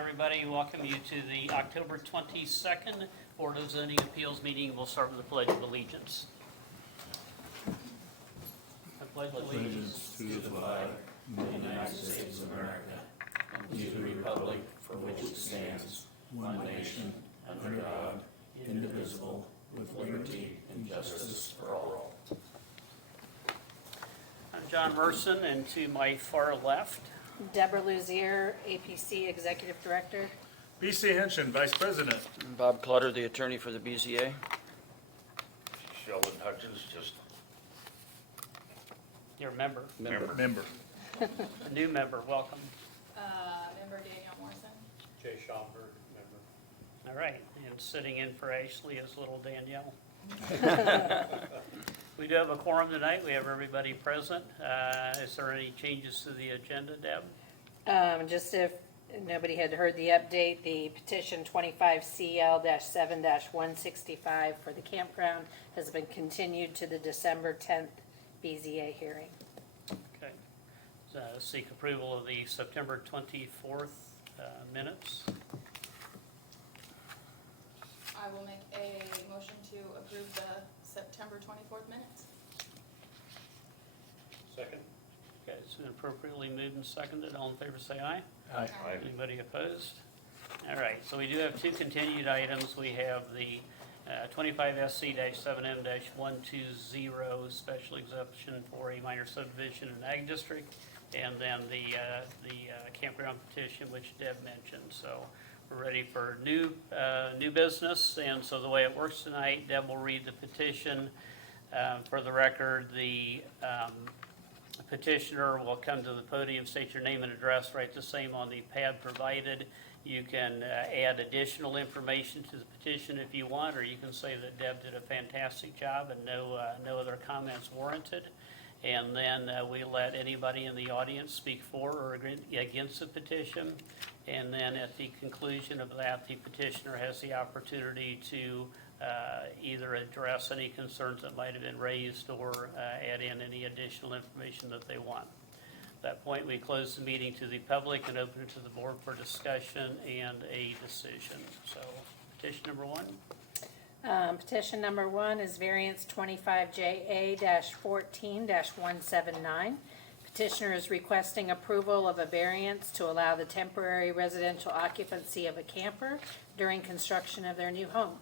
everybody. Welcome you to the October 22nd Board of Zoning Appeals meeting. We'll start with the Pledge of Allegiance. I pledge allegiance To the flag of the United States of America and to the republic for which it stands, one nation, under God, indivisible, with liberty and justice for all. I'm John Merson, and to my far left, Deborah Luzier, APC Executive Director. BC Henshin, Vice President. Bob Clutter, the attorney for the BZA. Sheldon Hutchins, just your member, Member. a new member. Welcome. Member Danielle Morrison. Jay Schomburg, member. All right, and sitting in for Ashley is little Danielle. We do have a quorum tonight. We have everybody present. Is there any changes to the agenda, Deb? Just if nobody had heard the update, the petition 25CL-7-165 for the campground has been continued to the December 10th BZA hearing. Okay. Seek approval of the September 24th minutes. I will make a motion to approve the September 24th minutes. Second? Okay, it's been appropriately moved and seconded. All in favor say aye. Aye. Anybody opposed? All right, so we do have two continued items. We have the 25 SC-7M-120 special exemption for a minor subdivision in Ag District, and then the campground petition, which Deb mentioned. So we're ready for new business, and so the way it works tonight, Deb will read the petition. For the record, the petitioner will come to the podium, state your name and address, write the same on the pad provided. You can add additional information to the petition if you want, or you can say that Deb did a fantastic job and no other comments warranted. And then we let anybody in the audience speak for or against the petition. And then at the conclusion of that, the petitioner has the opportunity to either address any concerns that might have been raised or add in any additional information that they want. At that point, we close the meeting to the public and open it to the board for discussion and a decision. So petition number one. Petition number one is variance 25JA-14-179. Petitioner is requesting approval of a variance to allow the temporary residential occupancy of a camper during construction of their new home.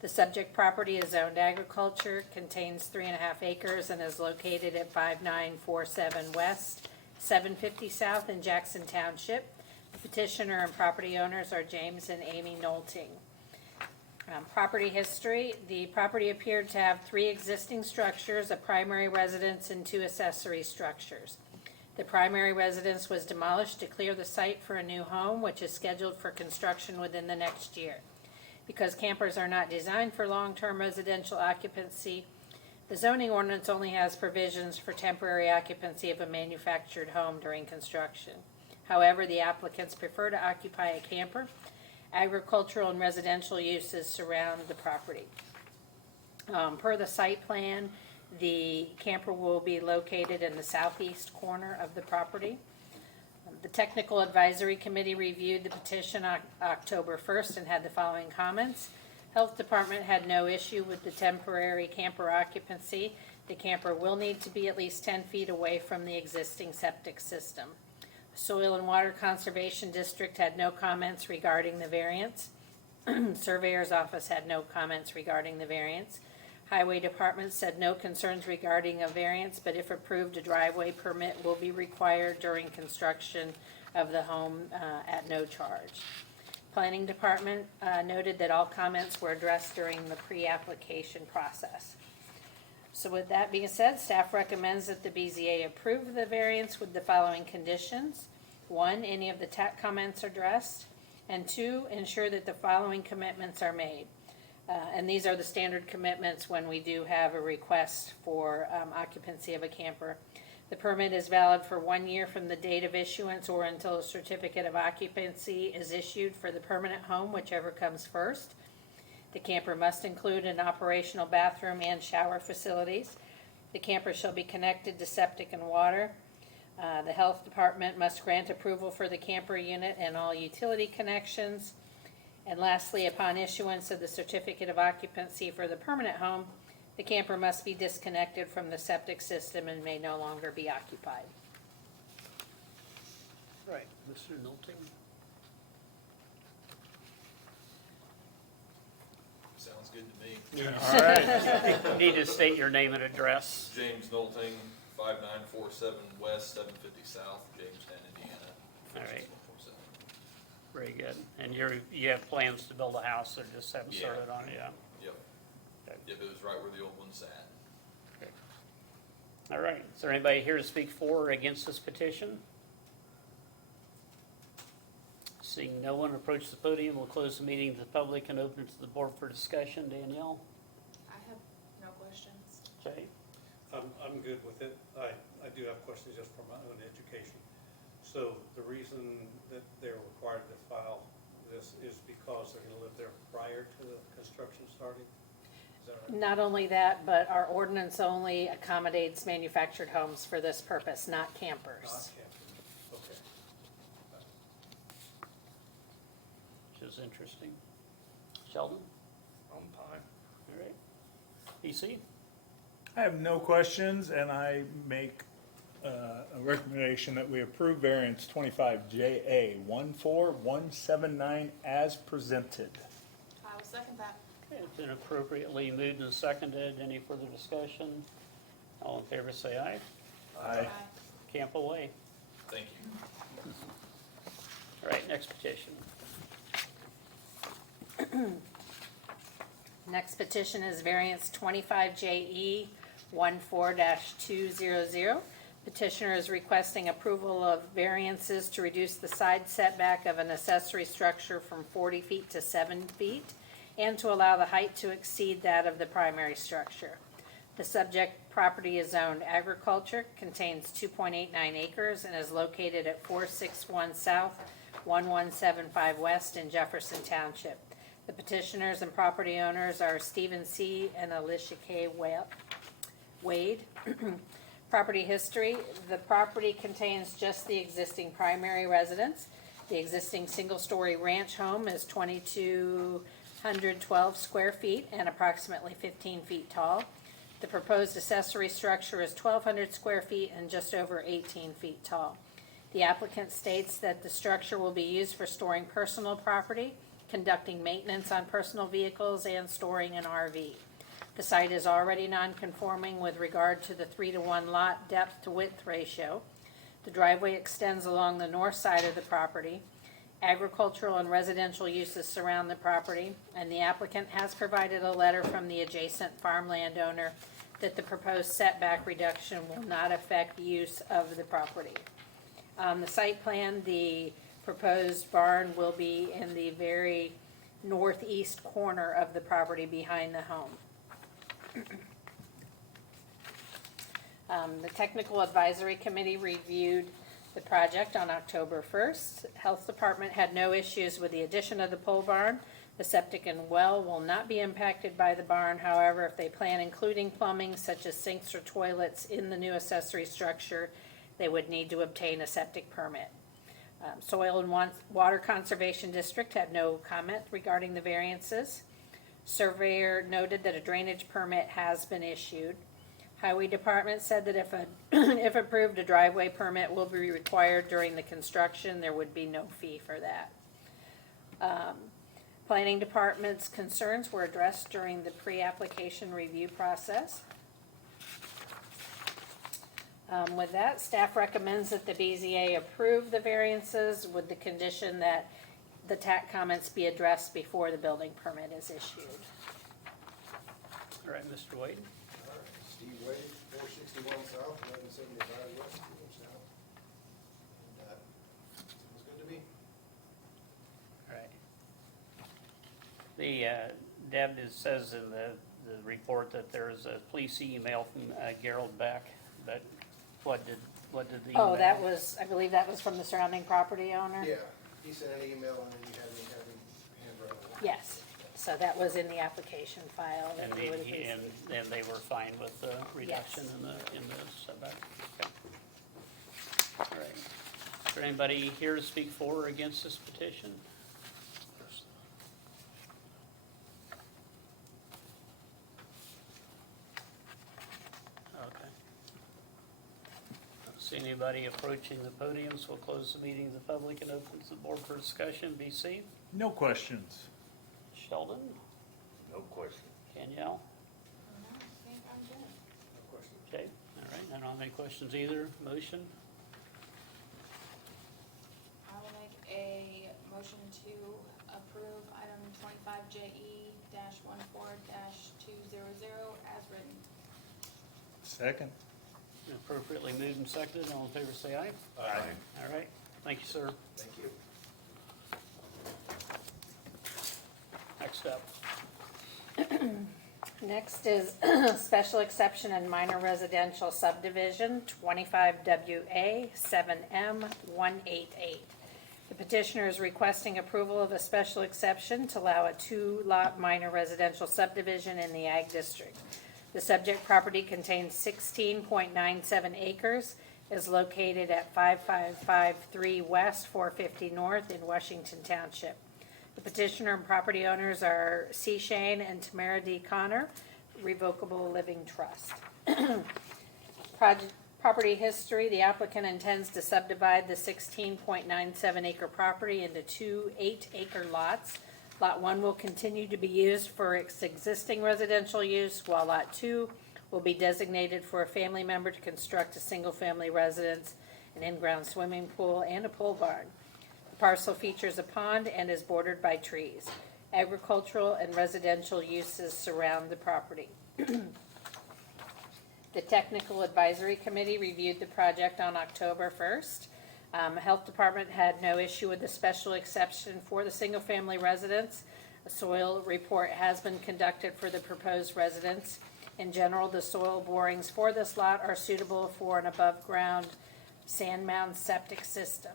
The subject property is zoned agriculture, contains 3.5 acres, and is located at 5947 West, 750 South in Jackson Township. The petitioner and property owners are James and Amy Nolting. Property history. The property appeared to have 3 existing structures, a primary residence and 2 accessory structures. The primary residence was demolished to clear the site for a new home, which is scheduled for construction within the next year. Because campers are not designed for long-term residential occupancy, the zoning ordinance only has provisions for temporary occupancy of a manufactured home during construction. However, the applicants prefer to occupy a camper. Agricultural and residential uses surround the property. Per the site plan, the camper will be located in the southeast corner of the property. The Technical Advisory Committee reviewed the petition October 1st and had the following comments. Health Department had no issue with the temporary camper occupancy. The camper will need to be at least 10 feet away from the existing septic system. Soil and Water Conservation District had no comments regarding the variance. Surveyor's Office had no comments regarding the variance. Highway Department said no concerns regarding a variance, but if approved, a driveway permit will be required during construction of the home at no charge. Planning Department noted that all comments were addressed during the pre-application process. So with that being said, staff recommends that the BZA approve the variance with the following conditions. 1, any of the TAC comments are addressed. And 2, ensure that the following commitments are made. And these are the standard commitments when we do have a request for occupancy of a camper. The permit is valid for 1 year from the date of issuance or until a certificate of occupancy is issued for the permanent home, whichever comes first. The camper must include an operational bathroom and shower facilities. The camper shall be connected to septic and water. The health department must grant approval for the camper unit and all utility connections. And lastly, upon issuance of the certificate of occupancy for the permanent home, the camper must be disconnected from the septic system and may no longer be occupied. Right, Mr. Nolting? Sounds good to me. All right. Need to state your name and address. James Nolting, 5947 West, 750 South, Jamestown, Indiana. All right. 46147. Very good. And you have plans to build a house, or just haven't Yeah. started on it yet? Yep. Okay. Yep, it was right where the old one sat. All right. Is there anybody here to speak for or against this petition? Seeing no one approach the podium, we'll close the meeting to the public and open it to the board for discussion. Danielle? I have no questions. Jay? I'm good with it. I do have questions just for my own education. So the reason that they're required to file this is because they're gonna live there prior to the construction starting? Is that right? Not only that, but our ordinance only accommodates manufactured homes for this purpose, not campers. Not camping, okay. Which is interesting. Sheldon? On time. All right. PC? I have no questions, and I make a recommendation that we approve variance 25JA 14179 as presented. I will second that. Okay, it's been appropriately moved and seconded. Any further discussion? All in favor say aye. Aye. Camp away. Thank you. All right, next petition. Next petition is variance 25JE 14-200. Petitioner is requesting approval of variances to reduce the side setback of an accessory structure from 40 feet to 7 feet and to allow the height to exceed that of the primary structure. The subject property is zoned agriculture, contains 2.89 acres, and is located at 461 South, 1175 West in Jefferson Township. The petitioners and property owners are Stephen C. and Alicia K. Wade. Property history: the property contains just the existing primary residence. The existing single-story ranch home is 2,212 square feet and approximately 15 feet tall. The proposed accessory structure is 1,200 square feet and just over 18 feet tall. The applicant states that the structure will be used for storing personal property, conducting maintenance on personal vehicles, and storing an RV. The site is already non-conforming with regard to the 3-to-1 lot depth to width ratio. The driveway extends along the north side of the property. Agricultural and residential uses surround the property, and the applicant has provided a letter from the adjacent farm landowner that the proposed setback reduction will not affect use of the property. On the site plan, the proposed barn will be in the very northeast corner of the property behind the home. The Technical Advisory Committee reviewed the project on October 1st. Health Department had no issues with the addition of the pole barn. The septic and well will not be impacted by the barn. However, if they plan including plumbing such as sinks or toilets in the new accessory structure, they would need to obtain a septic permit. Soil and Water Conservation District had no comment regarding the variances. Surveyor noted that a drainage permit has been issued. Highway Department said that if approved, a driveway permit will be required during the construction. There would be no fee for that. Planning Department's concerns were addressed during the pre-application review process. With that, staff recommends that the BZA approve the variances with the condition that the TAC comments be addressed before the building permit is issued. All right, Mr. Wade. All right, Steve Wade, 461 South, 1175 West, South. And, sounds good to me. All right. The, Deb, it says in the report that there is a police email from Gerald Beck, but what did the email? Oh, that was, I believe that was from the surrounding property owner? Yeah, he sent an email and then he had me handwrite it. Yes, so that was in the application file. that And we would have received. and they were fine with the reduction in the setback? Okay. All right. Is there anybody here to speak for or against this petition? Okay. Don't see anybody approaching the podium, so we'll close the meeting to the public and open to the board for discussion. BC? No questions. Sheldon? No question. Danielle? No, I think I'm good. No question. Okay, all right, I don't have any questions either. Motion? I will make a motion to approve item 25JE-14-200 as written. Second. Appropriately moved and seconded. All in favor, say aye. Aye. All right, thank you, sir. Thank you. Next up. Next is special exception and minor residential subdivision, 25WA 7M188. The petitioner is requesting approval of a special exception to allow a two-lot minor residential subdivision in the Ag District. The subject property contains 16.97 acres, is located at 5553 West, 450 North in Washington Township. The petitioner and property owners are C. Shane and Tamara D. Connor, Revocable Living Trust. Property history, the applicant intends to subdivide the 16.97 acre property into two 8-acre lots. Lot 1 will continue to be used for its existing residential use, while Lot 2 will be designated for a family member to construct a single-family residence, an in-ground swimming pool, and a pole barn. The parcel features a pond and is bordered by trees. Agricultural and residential uses surround the property. The Technical Advisory Committee reviewed the project on October 1st. Health Department had no issue with the special exception for the single-family residence. A soil report has been conducted for the proposed residence. In general, the soil borings for this lot are suitable for an above-ground sand mound septic system.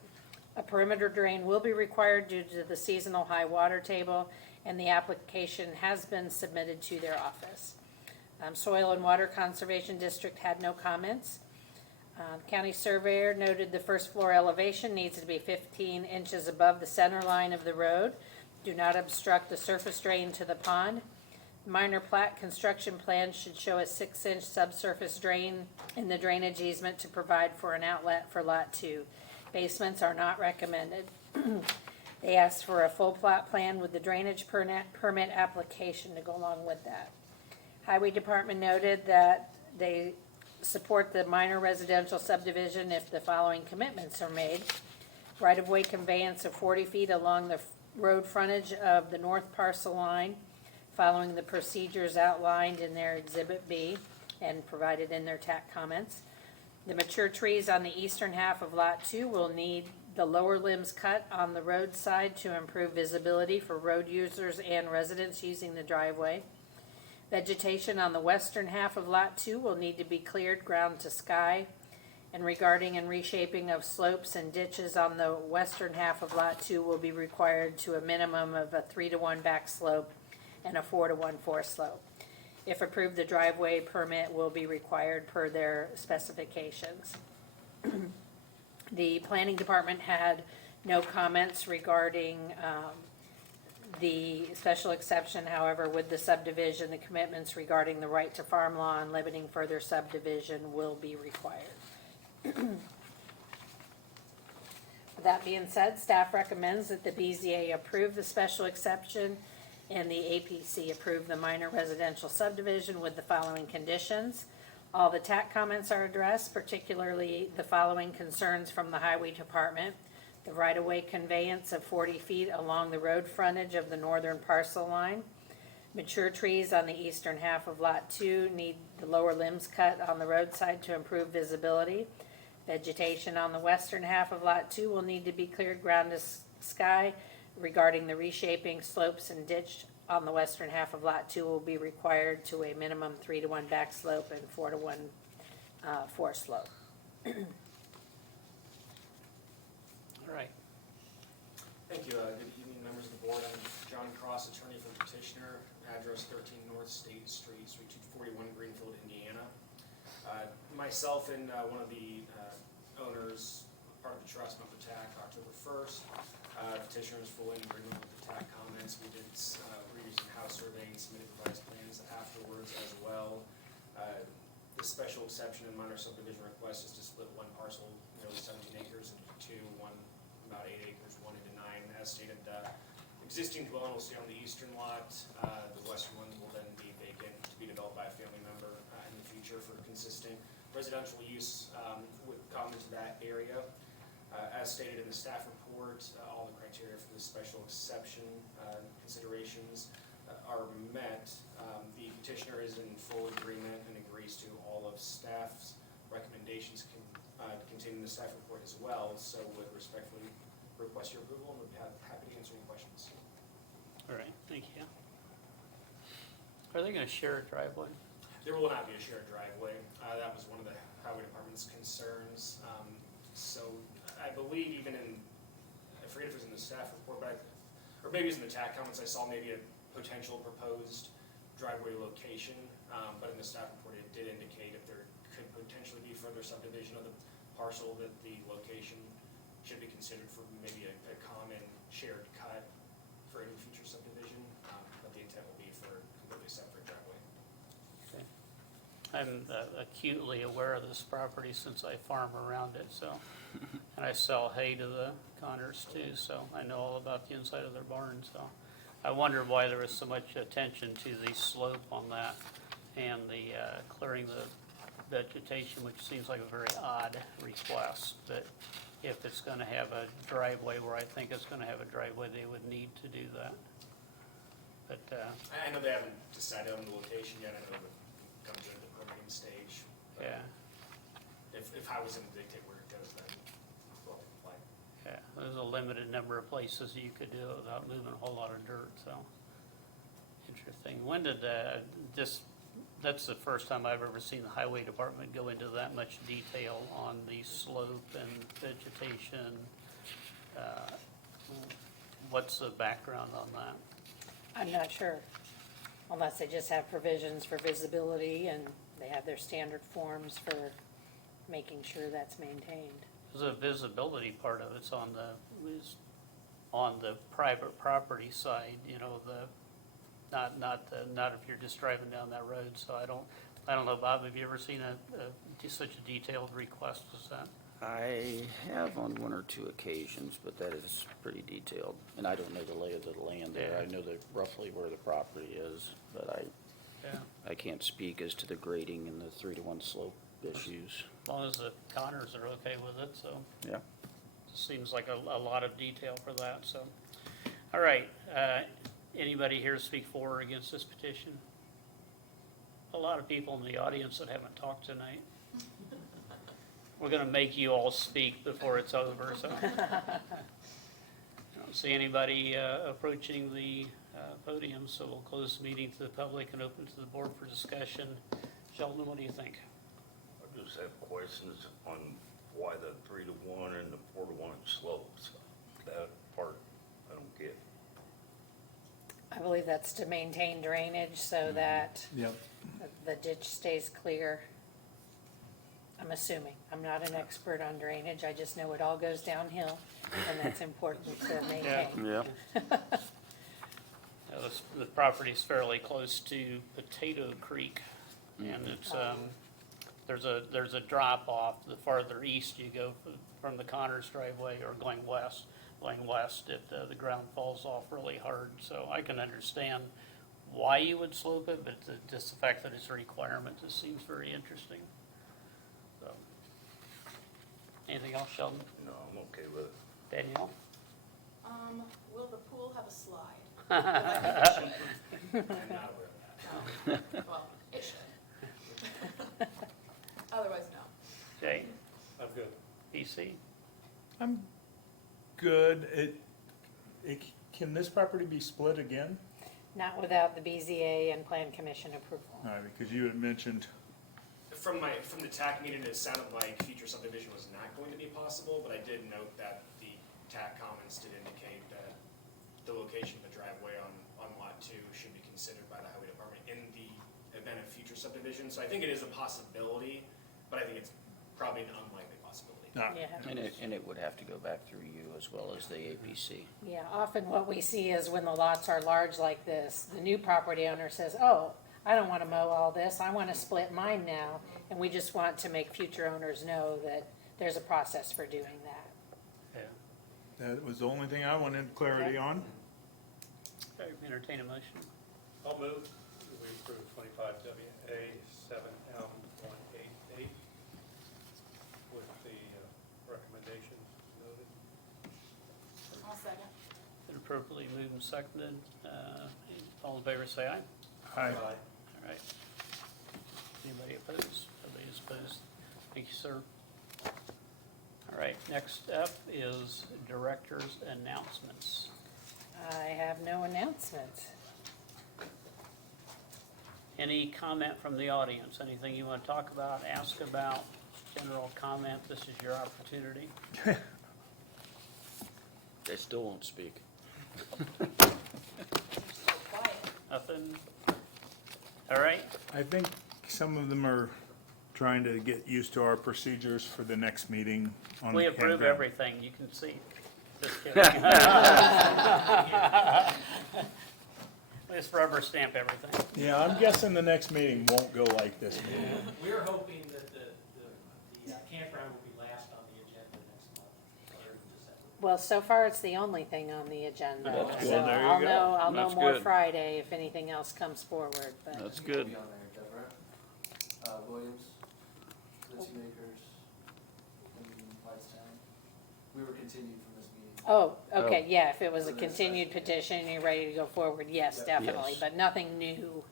A perimeter drain will be required due to the seasonal high water table, and the application has been submitted to their office. Soil and Water Conservation District had no comments. County surveyor noted the first floor elevation needs to be 15 inches above the center line of the road. Do not obstruct the surface drain to the pond. Minor plat construction plan should show a 6-inch subsurface drain in the drainage easement to provide for an outlet for Lot 2. Basements are not recommended. They asked for a full plot plan with the drainage permit application to go along with that. Highway Department noted that they support the minor residential subdivision if the following commitments are made. Right-of-way conveyance of 40 feet along the road frontage of the north parcel line, following the procedures outlined in their Exhibit B and provided in their TAC comments. The mature trees on the eastern half of Lot 2 will need the lower limbs cut on the roadside to improve visibility for road users and residents using the driveway. Vegetation on the western half of Lot 2 will need to be cleared ground to sky. And regarding and reshaping of slopes and ditches on the western half of Lot 2 will be required to a minimum of a 3-to-1 back slope and a 4-to-1 foreslope. If approved, the driveway permit will be required per their specifications. The Planning Department had no comments regarding the special exception. However, with the subdivision, the commitments regarding the right to farm law and limiting further subdivision will be required. With that being said, staff recommends that the BZA approve the special exception and the APC approve the minor residential subdivision with the following conditions. All the TAC comments are addressed, particularly the following concerns from the Highway Department. The right-of-way conveyance of 40 feet along the road frontage of the northern parcel line. Mature trees on the eastern half of Lot 2 need the lower limbs cut on the roadside to improve visibility. Vegetation on the western half of Lot 2 will need to be cleared ground to sky. Regarding the reshaping, slopes and ditch on the western half of Lot 2 will be required to a minimum 3-to-1 back slope and 4-to-1 foreslope. All right. Thank you. Good evening, members of the board. I'm John Cross, attorney for the petitioner, address 13 North State Street, Suite 241, Greenfield, Indiana. Myself and one of the owners part of the trust month attack, October 1st. Petitioner is fully in agreement with the TAC comments. We did, we're using house surveying, submitted revised plans afterwards as well. The special exception in minor subdivision request is to split one parcel, nearly 17 acres into two, one about 8 acres, one into 9. As stated, the existing dwelling will stay on the eastern lot. The western one will then be vacant to be developed by a family member in the future for consistent residential use with common to that area. As stated in the staff report, all the criteria for this special exception considerations are met. The petitioner is in full agreement and agrees to all of staff's recommendations contained in the staff report as well, so would respectfully request your approval and would be happy to answer any questions. All right, thank you. Are they gonna share a driveway? There will not be a shared driveway. That was one of the highway department's concerns. So I believe even in, I forget if it was in the staff report, but or maybe it was in the TAC comments, I saw maybe a potential proposed driveway location. But in the staff report, it did indicate if there could potentially be further subdivision of the parcel, that the location should be considered for maybe a common shared cut for any future subdivision. But the intent will be for completely separate driveway. Okay. I'm acutely aware of this property since I farm around it, so, and I sell hay to the Connors too, so I know all about the inside of their barn, so. I wondered why there was so much attention to the slope on that and the clearing the vegetation, which seems like a very odd request, but if it's gonna have a driveway where I think it's gonna have a driveway, they would need to do that. But, I know they haven't decided on the location yet. I know it comes into the permitting stage. But yeah. If I was going to dictate where it goes, then we'll apply. Yeah, there's a limited number of places you could do it without moving a whole lot of dirt, so. Interesting. When did that's the first time I've ever seen the highway department go into that much detail on the slope and vegetation. What's the background on that? I'm not sure, unless they just have provisions for visibility and they have their standard forms for making sure that's maintained. The visibility part of it's on the private property side, you know, not if you're just driving down that road, so I don't know, Bob, have you ever seen just such a detailed request as that? I have on one or two occasions, but that is pretty detailed. And I don't know the lay of the land there. Yeah. I know roughly where the property is, but Yeah, I can't speak as to the grading and the 3-to-1 slope issues. as long as the Connors are okay with it, so. Yeah. Seems like a lot of detail for that, so. All right, anybody here to speak for or against this petition? A lot of people in the audience that haven't talked tonight. We're gonna make you all speak before it's over, so. I don't see anybody approaching the podium, so we'll close the meeting to the public and open to the board for discussion. Sheldon, what do you think? I just have questions on why the 3-to-1 and the 4-to-1 slopes. That part, I don't get. I believe that's to maintain drainage so that Yep. the ditch stays clear. I'm assuming. I'm not an expert on drainage. I just know it all goes downhill, and that's important to maintain. Yeah. The property's fairly close to Potato Creek, and it's, there's a drop off. The farther east you go from the Connors driveway or going west, the ground falls off really hard. So I can understand why you would slope it, but just the fact that it's a requirement, just seems very interesting. So, anything else, Sheldon? No, I'm okay with it. Danielle? Will the pool have a slide? I'm not aware of that. No. Well, it should. Otherwise, no. Jay? I'm good. PC? I'm good. Can this property be split again? Not without the BZA and Plan Commission approval. All right, because you had mentioned, From the TAC meeting, it sounded like future subdivision was not going to be possible, but I did note that the TAC comments did indicate that the location of the driveway on Lot 2 should be considered by the highway department in the event of future subdivision. So I think it is a possibility, but I think it's probably an unlikely possibility. Not- Yeah. And it would have to go back through you as well as the APC. Yeah, often what we see is when the lots are large like this, the new property owner says, oh, I don't want to mow all this, I want to split mine now. And we just want to make future owners know that there's a process for doing that. Yeah. That was the only thing I wanted clarity on. Okay, entertain a motion. I'll move, we approve 25WA 7M188 with the recommendations noted. I'll second. Been appropriately moved and seconded. All in favor, say aye. Aye. All right. Anybody opposed? Nobody's opposed. Thank you, sir. All right, next up is director's announcements. I have no announcements. Any comment from the audience? Anything you want to talk about, ask about, general comment? This is your opportunity. They still won't speak. Quiet. Nothing? All right, I think some of them are trying to get used to our procedures for the next meeting on the we approve campground. everything, you can see. Just kidding. Let's rubber stamp everything. Yeah, I'm guessing the next meeting won't go like this meeting. We're hoping that the campground will be last on the agenda next month, or in December. Well, so far it's the only thing on the agenda. That's So good. Well, there you I'll go. know That's more good. Friday if anything else comes forward, but. That's good. Be on there, Deborah, Williams, Litzy Makers, and Whitestown. We were continued from this meeting. Oh, okay, Oh. yeah, if it was a For this continued session, petition, and you're ready to go forward, yes, Yeah. definitely, Yes. but nothing new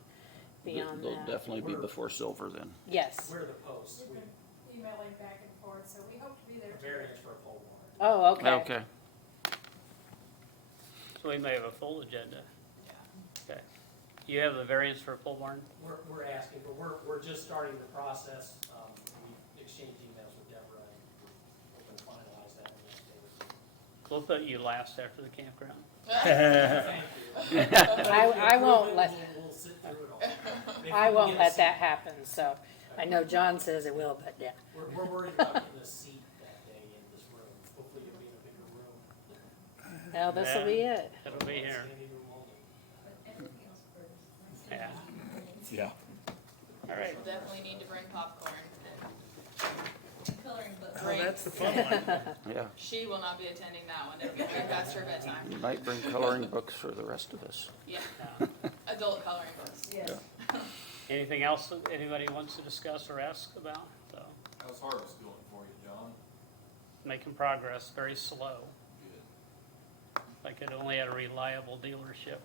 beyond They'll that. definitely be before silver then. Yes, Where are the posts? We've been emailing back and forth, so we hope to be there. A variance for a pole barn. oh, okay. Okay. So we may have a full agenda. Okay. You have the variance for a pole barn? We're asking, but we're just starting the process. We exchanged emails with Deborah, and we're going to finalize that in the next day or two. We'll put you last after the campground. Thank you. I won't let, We'll sit through it all. If I we won't get a let seat- that happen, so, I know John says it will, but yeah. We're worried about getting a seat that day in this room. Hopefully you'll be in a bigger room. Well, this'll be it. It'll be here. Standing room only. Yeah. Yeah. All right. We'll definitely need to bring popcorn and coloring books. Oh, that's the fun one. Yeah. She will not be attending that one. It'll be right past her bedtime. You might bring coloring books for the rest of us. Yeah, adult coloring books. Yes. Anything else that anybody wants to discuss or ask about? So, How's harvest going for you, John? making progress, very slow. Good. If I could only had a reliable dealership.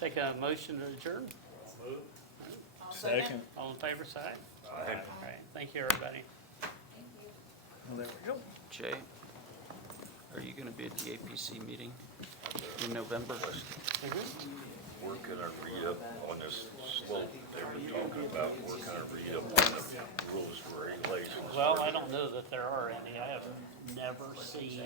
Take a motion to adjourn. Move. I'll Second. All in favor, say aye. All right, thank you, everybody. Well, there we go. Jay, are you gonna be at the APC meeting in November? We're gonna re-up on this slope they were talking about, we're gonna re-up on the rules and regulations. Well, I don't know that there are any. I have never seen